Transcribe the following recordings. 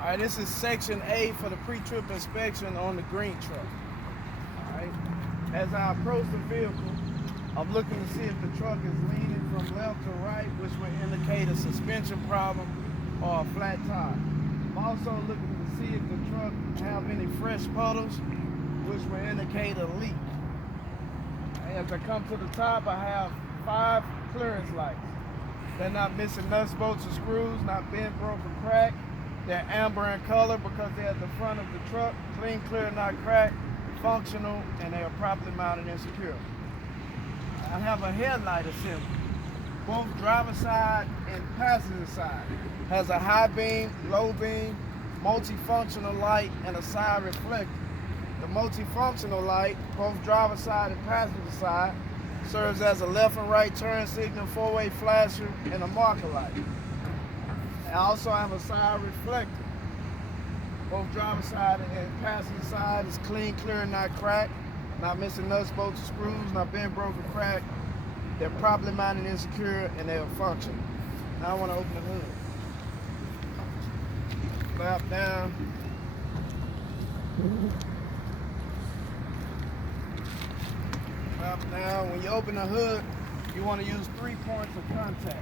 All right, this is section A for the pre-trip inspection on the green truck. All right, as I approach the vehicle, I'm looking to see if the truck is leaning from left to right, which would indicate a suspension problem or a flat tire. I'm also looking to see if the truck have any fresh puddles, which would indicate a leak. As I come to the top, I have 5 clearance lights. They're not missing nuts, bolts, or screws, not bent, broke, or cracked. They're amber in color because they're at the front of the truck, clean, clear, not cracked, functional, and they are properly mounted and secure. I have a headlight assembly. Both driver side and passenger side has a high beam, low beam, multifunctional light, and a side reflector. The multifunctional light, both driver side and passenger side, serves as a left and right turn signal, 4-way flasher, and a marker light. I also have a side reflector. Both driver side and passenger side is clean, clear, and not cracked. Not missing nuts, bolts, or screws, not bent, broken, cracked. They're properly mounted and secure, and they are functional. Now I want to open the hood. Flap down. Flap down. When you open the hood, you want to use 3 points of contact.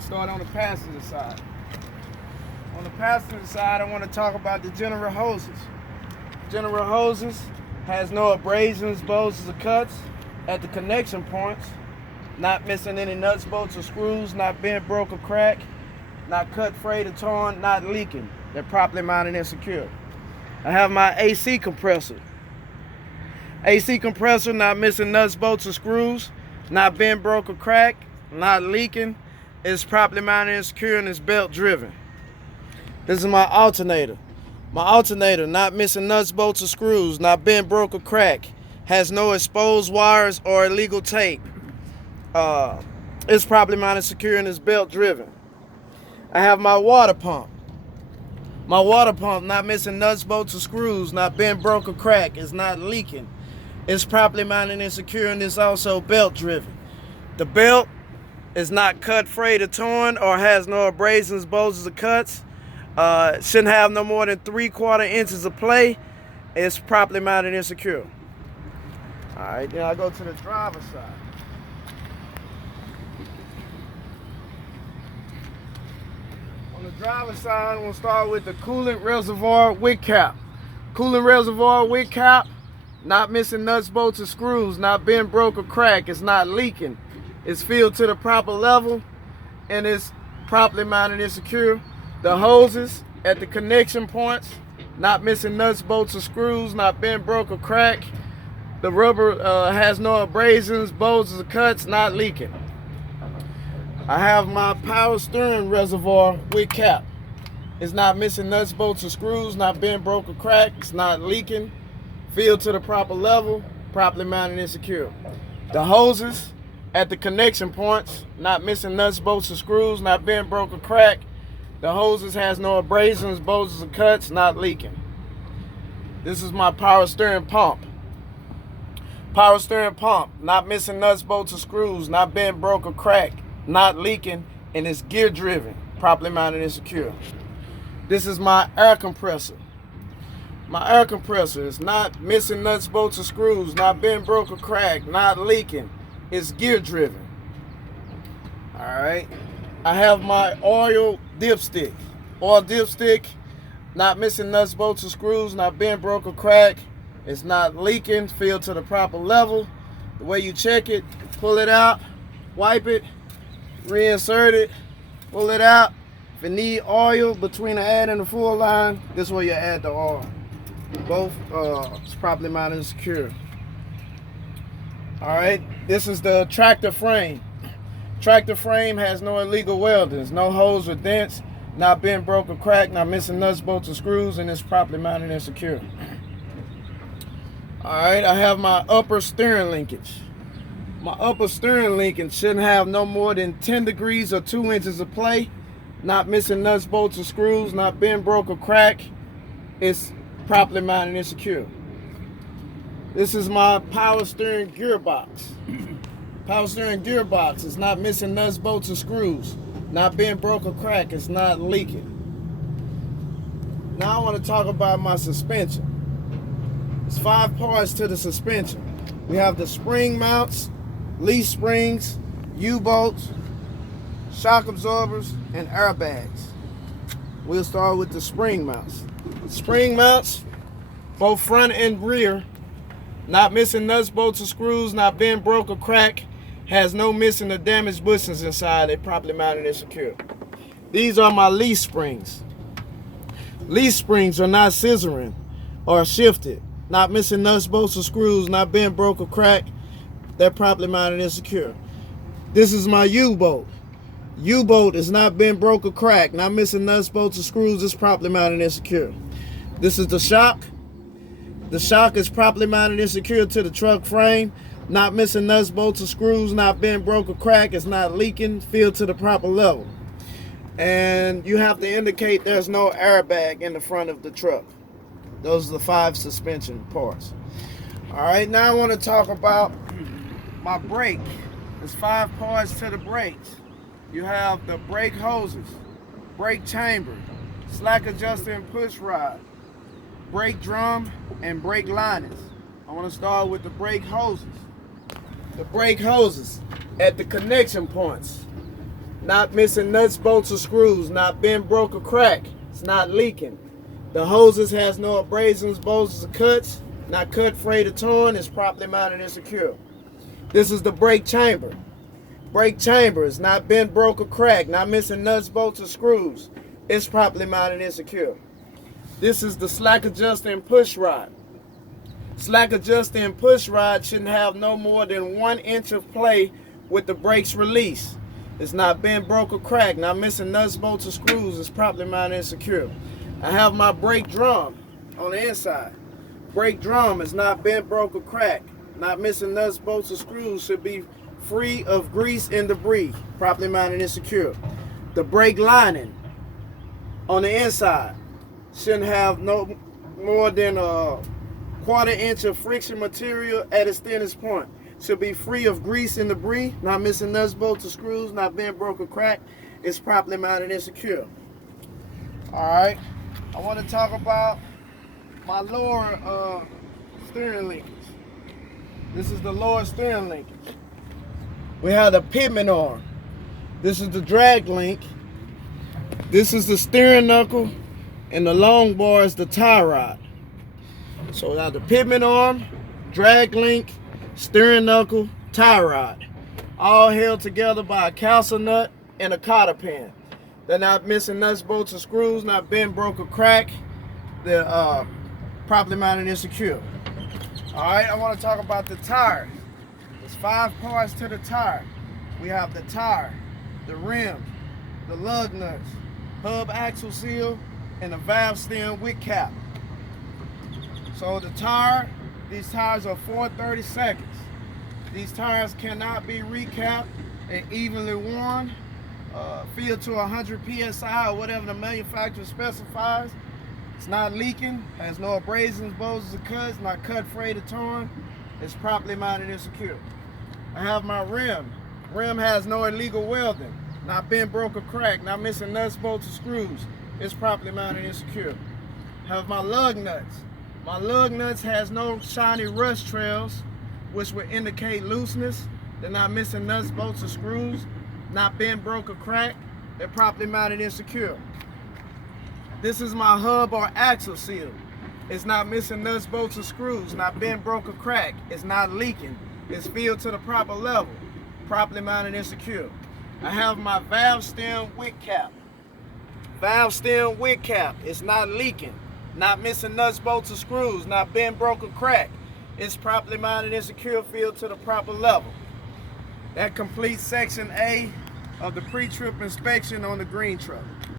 Start on the passenger side. On the passenger side, I want to talk about the general hoses. General hoses has no abrasions, bulges, or cuts at the connection points. Not missing any nuts, bolts, or screws. Not bent, broke, or cracked. Not cut, frayed, or torn. Not leaking. They're properly mounted and secure. I have my AC compressor. AC compressor not missing nuts, bolts, or screws. Not bent, broke, or cracked. Not leaking. It's properly mounted and secure, and it's belt driven. This is my alternator. My alternator, not missing nuts, bolts, or screws, not bent, broke, or cracked. Has no exposed wires or illegal tape. It's properly mounted, secure, and it's belt driven. I have my water pump. My water pump, not missing nuts, bolts, or screws, not bent, broke, or cracked. It's not leaking. It's properly mounted and secure, and it's also belt driven. The belt is not cut, frayed, or torn, or has no abrasions, bulges, or cuts. Shouldn't have no more than 3/4 inches of play. It's properly mounted and secure. All right, then I go to the driver's side. On the driver's side, I'm gonna start with the coolant reservoir wick cap. Coolant reservoir wick cap, not missing nuts, bolts, or screws, not bent, broke, or cracked. It's not leaking. It's filled to the proper level, and it's properly mounted and secure. The hoses at the connection points, not missing nuts, bolts, or screws, not bent, broke, or cracked. The rubber has no abrasions, bulges, or cuts, not leaking. I have my power steering reservoir wick cap. It's not missing nuts, bolts, or screws, not bent, broke, or cracked. It's not leaking. Filled to the proper level, properly mounted and secure. The hoses at the connection points, not missing nuts, bolts, or screws, not bent, broke, or cracked. The hoses has no abrasions, bulges, or cuts, not leaking. This is my power steering pump. Power steering pump, not missing nuts, bolts, or screws, not bent, broke, or cracked, not leaking, and it's gear driven, properly mounted and secure. This is my air compressor. My air compressor is not missing nuts, bolts, or screws, not bent, broke, or cracked, not leaking. It's gear driven. All right. I have my oil dipstick. Oil dipstick, not missing nuts, bolts, or screws, not bent, broke, or cracked. It's not leaking, filled to the proper level. The way you check it, pull it out, wipe it, reinsert it, pull it out. If you need oil between the add and the full line, this is where you add the oil. Both is properly mounted and secure. All right, this is the tractor frame. Tractor frame has no illegal weldings, no holes or dents, not bent, broke, or cracked, not missing nuts, bolts, or screws, and it's properly mounted and secure. All right, I have my upper steering linkage. My upper steering linkage shouldn't have no more than 10 degrees or 2 inches of play, not missing nuts, bolts, or screws, not bent, broke, or cracked. It's properly mounted and secure. This is my power steering gearbox. Power steering gearbox is not missing nuts, bolts, or screws. Not being broke or cracked. It's not leaking. Now I want to talk about my suspension. There's 5 parts to the suspension. We have the spring mounts, leaf springs, U-bolts, shock absorbers, and airbags. We'll start with the spring mounts. Spring mounts, both front and rear, not missing nuts, bolts, or screws, not being broke or cracked, has no missing or damaged bushings inside. They're properly mounted and secure. These are my leaf springs. Leaf springs are not scissoring or shifted, not missing nuts, bolts, or screws, not being broke or cracked. They're properly mounted and secure. This is my U-bolt. U-bolt is not being broke or cracked, not missing nuts, bolts, or screws. It's properly mounted and secure. This is the shock. The shock is properly mounted and secure to the truck frame, not missing nuts, bolts, or screws, not being broke or cracked. It's not leaking, filled to the proper level. And you have to indicate there's no airbag in the front of the truck. Those are the 5 suspension parts. All right, now I want to talk about my brake. There's 5 parts to the brakes. You have the brake hoses, brake chamber, slack adjuster and push rod, brake drum, and brake linings. I want to start with the brake hoses. The brake hoses at the connection points, not missing nuts, bolts, or screws, not being broke or cracked. It's not leaking. The hoses has no abrasions, bulges, or cuts, not cut, frayed, or torn. It's properly mounted and secure. This is the brake chamber. Brake chamber is not bent, broke, or cracked, not missing nuts, bolts, or screws. It's properly mounted and secure. This is the slack adjuster and push rod. Slack adjuster and push rod shouldn't have no more than 1 inch of play with the brakes released. It's not bent, broke, or cracked, not missing nuts, bolts, or screws. It's properly mounted and secure. I have my brake drum on the inside. Brake drum is not bent, broke, or cracked, not missing nuts, bolts, or screws. Should be free of grease and debris, properly mounted and secure. The brake lining on the inside shouldn't have no more than a 1/4 inch of friction material at its thinnest point. Should be free of grease and debris, not missing nuts, bolts, or screws, not being broke or cracked. It's properly mounted and secure. Alright, I want to talk about my lower steering linkage. This is the lower steering linkage. We have the pivot arm. This is the drag link. This is the steering knuckle, and the long bar is the tie rod. So we have the pivot arm, drag link, steering knuckle, tie rod, all held together by a calcer nut and a cotter pin. They're not missing nuts, bolts, or screws, not bent, broke, or cracked. They're properly mounted and secure. All right, I want to talk about the tire. There's 5 parts to the tire. We have the tire, the rim, the lug nuts, hub axle seal, and the valve stem wick cap. So the tire, these tires are 4/32. These tires cannot be recapped and evenly worn, filled to 100 PSI or whatever the manufacturer specifies. It's not leaking, has no abrasions, bulges, or cuts, not cut, frayed, or torn. It's properly mounted and secure. I have my rim. Rim has no illegal welding, not bent, broke, or cracked, not missing nuts, bolts, or screws. It's properly mounted and secure. I have my lug nuts. My lug nuts has no shiny rust trails, which would indicate looseness. They're not missing nuts, bolts, or screws, not bent, broke, or cracked. They're properly mounted and secure. This is my hub or axle seal. It's not missing nuts, bolts, or screws, not bent, broke, or cracked. It's not leaking. It's filled to the proper level, properly mounted and secure. I have my valve stem wick cap. Valve stem wick cap. It's not leaking, not missing nuts, bolts, or screws, not bent, broke, or cracked. It's properly mounted and secure, filled to the proper level. That completes section A of the pre-trip inspection on the green truck.